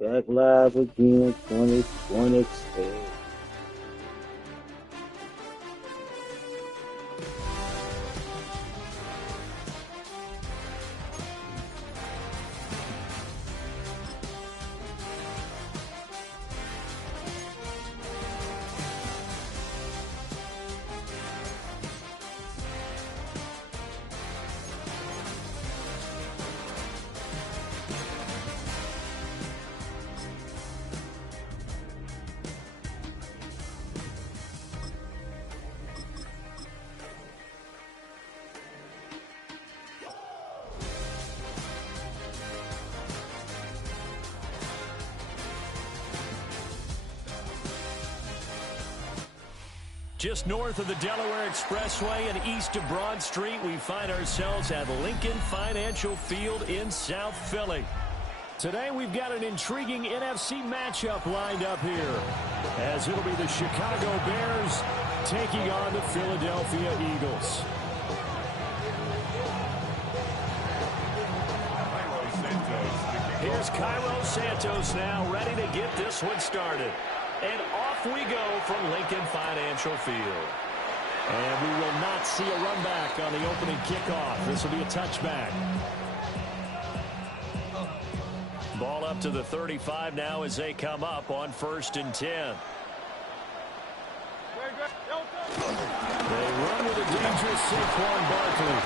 Back live again, 2022. Just north of the Delaware Expressway and east of Broad Street, we find ourselves at Lincoln Financial Field in South Philly. Today we've got an intriguing NFC matchup lined up here, as it'll be the Chicago Bears taking on the Philadelphia Eagles. Here's Cairo Santos now, ready to get this one started. And off we go from Lincoln Financial Field. And we will not see a run back on the opening kickoff. This will be a touchback. Ball up to the 35 now as they come up on 1st and 10. They run with a dangerous Saquon Barkley.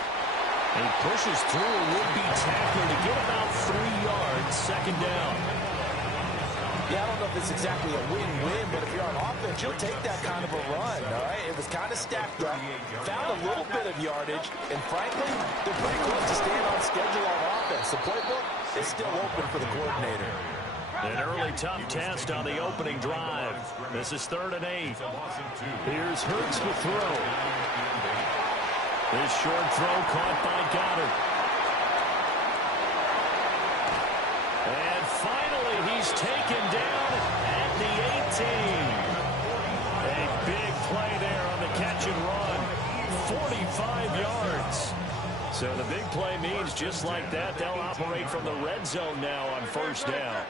He pushes through a would-be tackler to get about 3 yards, 2nd down. Yeah, I don't know if it's exactly a win-win, but if you're on offense, you'll take that kind of a run, all right? It was kind of stacked up, found a little bit of yardage, and frankly, they're pretty close to staying on schedule on offense. The playbook is still open for the coordinator. An early tough test on the opening drive. This is 3rd and 8. Here's Hurts to throw. This short throw caught by Goddard. And finally, he's taken down at the 18. A big play there on the catch and run. 45 yards. So the big play means just like that, they'll operate from the red zone now on 1st down.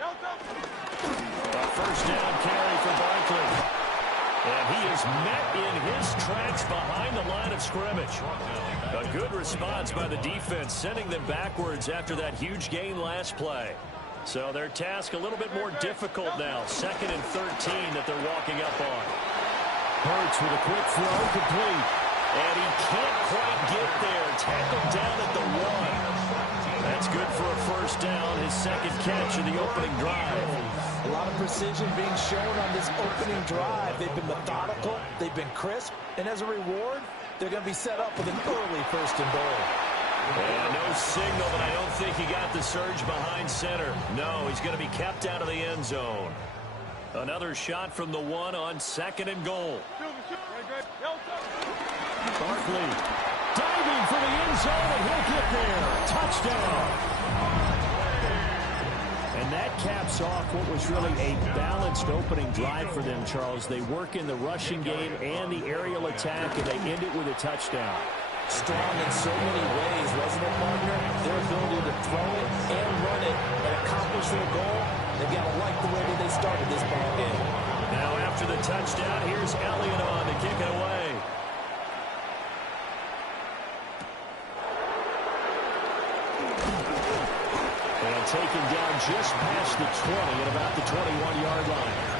A 1st down carry for Barkley. And he is met in his tracks behind the line of scrimmage. A good response by the defense, sending them backwards after that huge gain last play. So their task a little bit more difficult now. 2nd and 13 that they're walking up on. Hurts with a quick throw, complete. And he can't quite get there. Tackled down at the 1. That's good for a 1st down, his 2nd catch of the opening drive. A lot of precision being shown on this opening drive. They've been methodical, they've been crisp, and as a reward, they're going to be set up with an early 1st and goal. And no signal, but I don't think he got the surge behind center. No, he's going to be kept out of the end zone. Another shot from the 1 on 2nd and goal. Barkley diving for the end zone, and he'll get there. Touchdown. And that caps off what was really a balanced opening drive for them, Charles. They work in the rushing game and the aerial attack, and they end it with a touchdown. Strong in so many ways, wasn't it, partner? Their ability to throw it and run it and accomplish their goal, they've got to like the way that they started this ball game. Now after the touchdown, here's Elliott on to kick it away. And taken down just past the 20 at about the 21-yard line.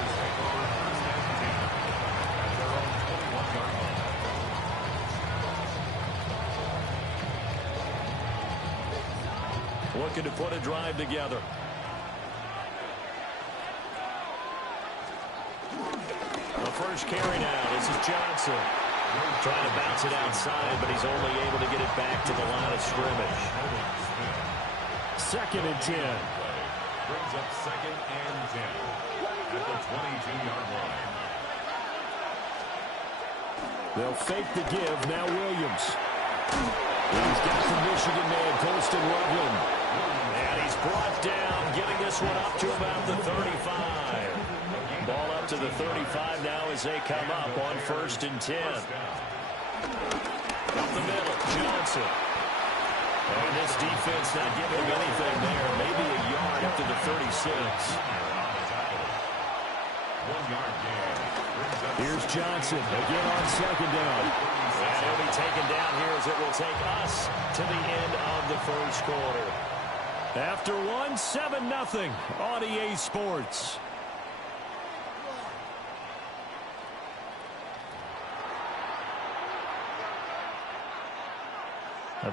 Looking to put a drive together. The first carry now. This is Johnson. Trying to bounce it outside, but he's only able to get it back to the line of scrimmage. 2nd and 10. Brings up 2nd and 10 at the 22-yard line. They'll fake the give. Now Williams. He's got the Michigan man, Colston Loveland. And he's brought down, getting this one up to about the 35. Ball up to the 35 now as they come up on 1st and 10. Up the middle, Johnson. And this defense not giving him anything there. Maybe a yard after the 36. 1 yard gain. Here's Johnson again on second down. And he'll be taken down here as it will take us to the end of the first quarter. After 1, 7-0 on EA Sports.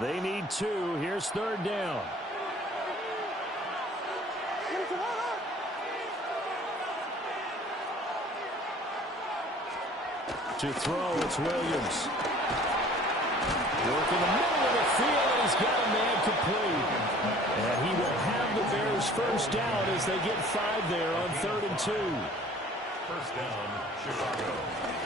They need 2. Here's third down. To throw, it's Williams. Work in the middle of the field, and he's got a man complete. And he will have the Bears first down as they get 5 there on 3rd and 2. First down, Chicago.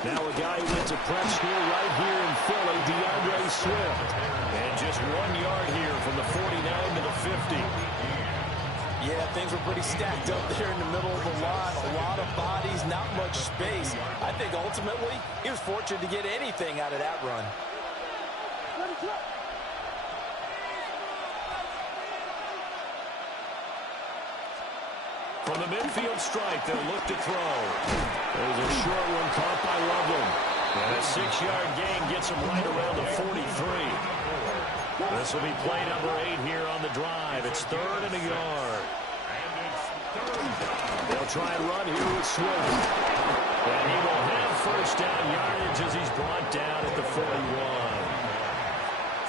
Now a guy who went to prep school right here in Philly, DeAndre Swift. And just 1 yard here from the 49 to the 50. Yeah, things were pretty stacked up there in the middle of the line. A lot of bodies, not much space. I think ultimately he was fortunate to get anything out of that run. From the midfield strike, they'll look to throw. There's a short one caught by Loveland. And a 6-yard gain gets him right around the 43. This will be play number 8 here on the drive. It's 3rd and a yard. They'll try and run here with Swift. And he will have first down yardage as he's brought down at the 41. 2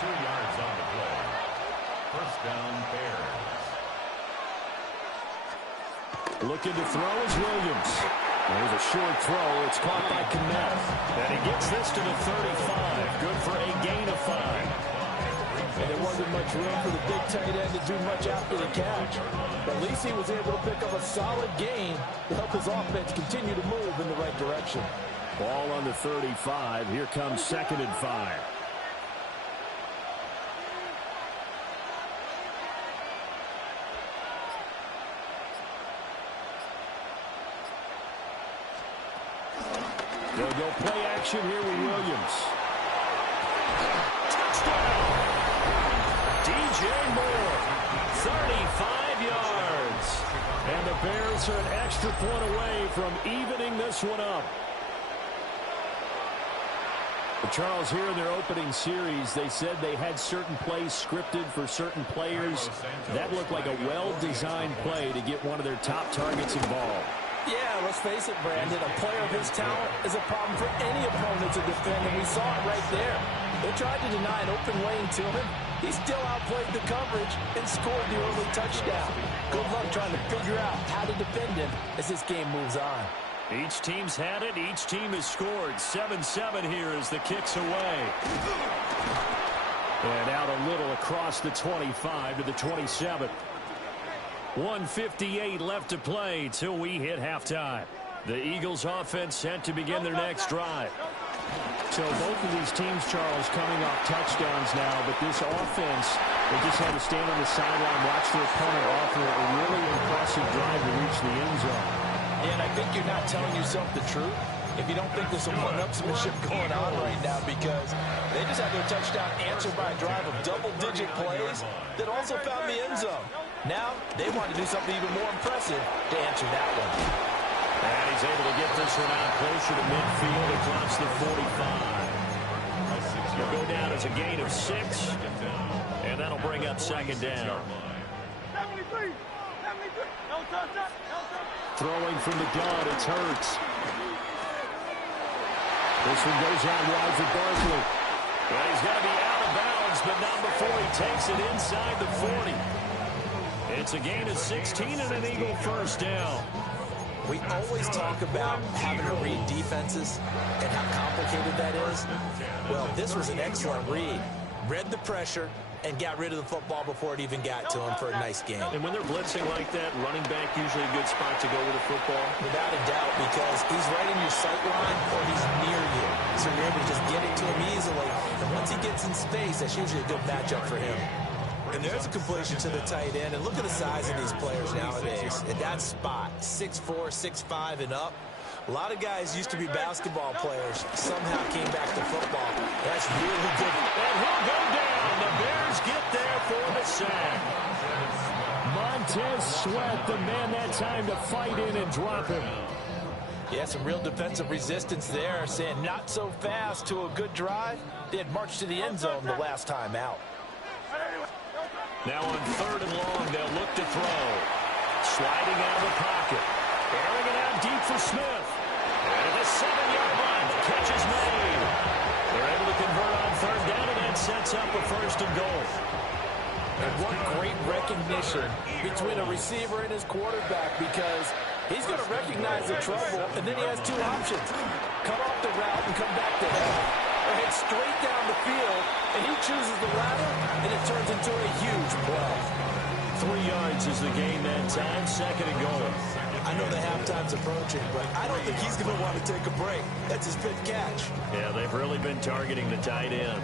yards on the play. First down, Bears. Looking to throw is Williams. There's a short throw. It's caught by Kmet. And he gets this to the 35. Good for a gain of 5. And there wasn't much room for the big tight end to do much after the catch. But at least he was able to pick up a solid gain to help his offense continue to move in the right direction. Ball on the 35. Here comes 2nd and 5. They'll go play action here with Williams. Touchdown! DJ Moore, 35 yards. And the Bears are an extra point away from evening this one up. Charles, here in their opening series, they said they had certain plays scripted for certain players. That looked like a well-designed play to get one of their top targets involved. Yeah, let's face it, Brandon. A player of his talent is a problem for any opponent to defend, and we saw it right there. They tried to deny an open lane to him. He still outplayed the coverage and scored the early touchdown. Good luck trying to figure out how to defend him as this game moves on. Each team's had it. Each team has scored. 7-7 here as the kick's away. And out a little across the 25 to the 27. 1:58 left to play till we hit halftime. The Eagles offense set to begin their next drive. So both of these teams, Charles, coming off touchdowns now, but this offense, they just had to stand on the sideline, watch their opponent offer a really impressive drive to reach the end zone. And I think you're not telling yourself the truth if you don't think there's some one-upsmanship going on right now, because they just had their touchdown answered by a drive of double-digit plays that also found the end zone. Now they want to do something even more impressive to answer that one. And he's able to get this one out closer to midfield across the 45. He'll go down as a gain of 6, and that'll bring up 2nd down. 73. No touchdown. Throwing from the gun, it's Hurts. This one goes out wide for Barkley. Well, he's going to be out of bounds, but not before he takes it inside the 40. It's a gain of 16 and an Eagle first down. We always talk about having to read defenses and how complicated that is. Well, this was an excellent read. Read the pressure and got rid of the football before it even got to him for a nice game. And when they're blitzing like that, running back usually a good spot to go with the football. Without a doubt, because he's right in your sight line or he's near you. So you're able to just get it to him easily. And once he gets in space, that's usually a good matchup for him. And there's a completion to the tight end. And look at the size of these players nowadays. At that spot, 6'4", 6'5", and up. A lot of guys used to be basketball players, somehow came back to football. That's really good. And he'll go down. The Bears get there for the sack. Montez Sweat, the man that time to fight in and drop him. Yeah, some real defensive resistance there, saying not so fast to a good drive. They had marched to the end zone the last time out. Now on 3rd and long, they'll look to throw. Sliding out of the pocket. Airing it out deep for Smith. And at the 7-yard line, the catch is made. They're able to convert on 3rd down, and that sets up a 1st and goal. And what great recognition between a receiver and his quarterback, because he's going to recognize the trouble, and then he has 2 options. Cut off the route and come back to him, or head straight down the field, and he chooses the latter, and it turns into a huge play. 3 yards is the gain that time, 2nd and goal. I know the halftime's approaching, but I don't think he's going to want to take a break. That's his 5th catch. Yeah, they've really been targeting the tight end.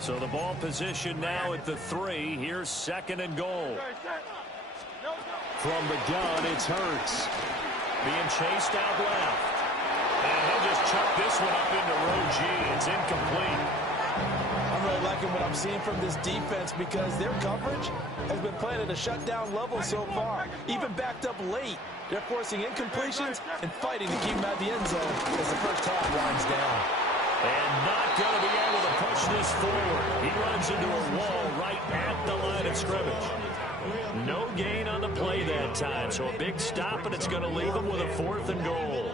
So the ball position now at the 3. Here's 2nd and goal. From the gun, it's Hurts. Being chased out left. And he'll just chuck this one up into row G. It's incomplete. I'm really liking what I'm seeing from this defense because their coverage has been playing at a shutdown level so far. Even backed up late, they're forcing incompletions and fighting to keep them out of the end zone as the first half winds down. And not going to be able to push this forward. He runs into a wall right at the line of scrimmage. No gain on the play that time, so a big stop, and it's going to leave him with a 4th and goal.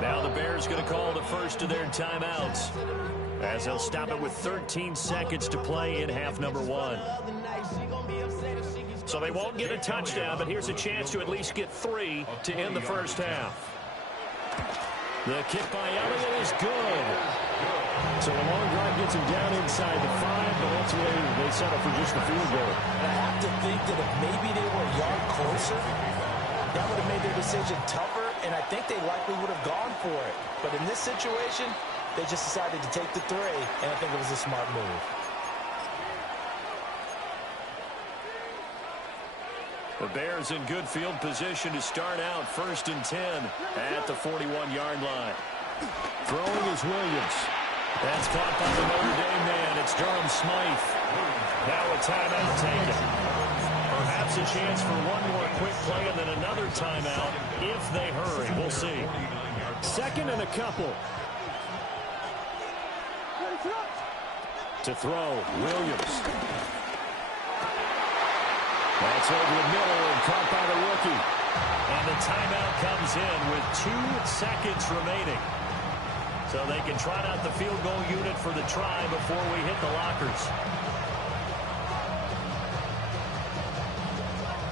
Now the Bears going to call the first of their timeouts, as they'll stop it with 13 seconds to play in half number 1. So they won't get a touchdown, but here's a chance to at least get 3 to end the first half. The kick by Elliott is good. So a long drive gets him down inside the 5, but ultimately they settle for just the field goal. I have to think that if maybe they were a yard closer, that would have made their decision tougher, and I think they likely would have gone for it. But in this situation, they just decided to take the 3, and I think it was a smart move. The Bears in good field position to start out 1st and 10 at the 41-yard line. Throwing is Williams. That's caught by the Notre Dame man. It's Durham Smythe. Now a timeout taken. Perhaps a chance for one more quick play and then another timeout if they hurry. We'll see. 2nd and a couple. To throw, Williams. That's over the middle and caught by the rookie. And the timeout comes in with 2 seconds remaining. So they can trot out the field goal unit for the try before we hit the lockers.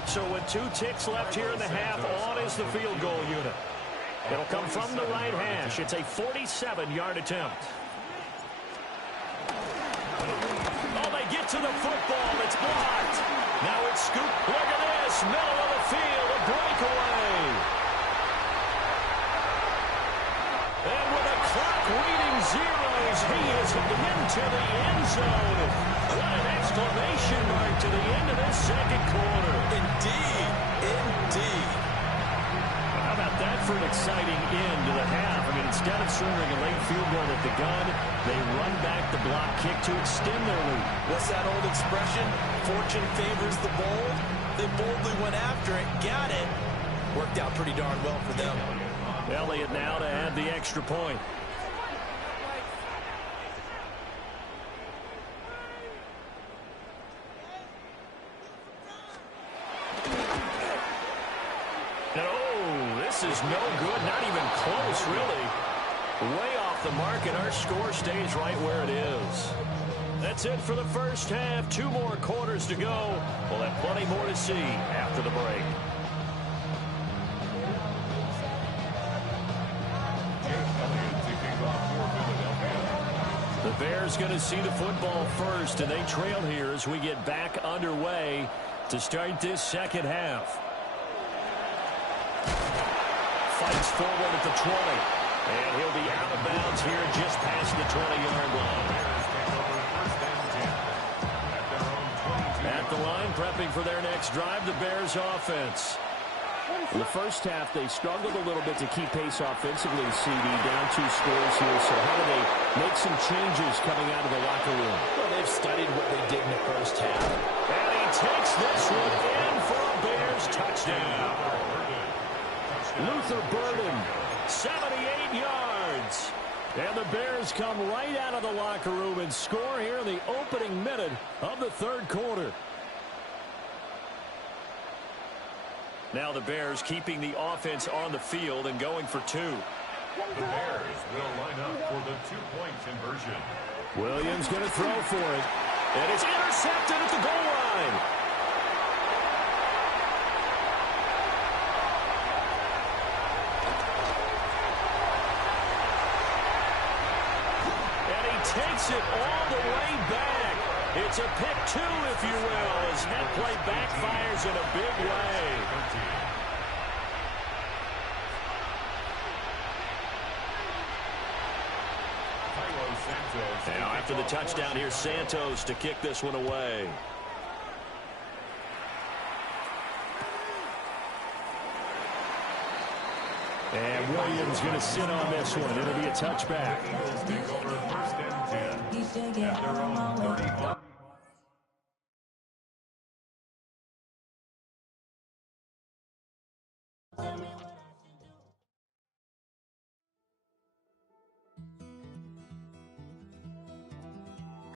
So with 2 ticks left here in the half, on is the field goal unit. It'll come from the right hash. It's a 47-yard attempt. Oh, they get to the football. It's blocked. Now it's scooped. Look at this. Middle of the field. A breakaway. And with a clock reading zeros, he is into the end zone. What an exclamation mark to the end of this 2nd quarter. Indeed. Indeed. How about that for an exciting end to the half? I mean, instead of surrendering a late field goal at the gun, they run back the block kick to extend their lead. What's that old expression? Fortune favors the bold. They boldly went after it, got it. Worked out pretty darn well for them. Elliott now to add the extra point. This is no good, not even close, really. Way off the mark, and our score stays right where it is. That's it for the first half. 2 more quarters to go. We'll have plenty more to see after the break. The Bears going to see the football first, and they trail here as we get back underway to start this 2nd half. Fights forward at the 20. And he'll be out of bounds here just past the 20-yard line. At the line, prepping for their next drive, the Bears offense. In the first half, they struggled a little bit to keep pace offensively, CD, down 2 scores here. So how do they make some changes coming out of the locker room? Well, they've studied what they did in the first half. And he takes this one in for a Bears touchdown. Luther Burden, 78 yards. And the Bears come right out of the locker room and score here in the opening minute of the third quarter. Now the Bears keeping the offense on the field and going for 2. The Bears will line up for the 2-point conversion. Williams going to throw for it. And it's intercepted at the goal line. And he takes it all the way back. It's a pick 2, if you will, as that play backfires in a big way. Now after the touchdown, here's Santos to kick this one away. And Williams going to sit on this one. It'll be a touchback. Take over first and 10 at their own 31.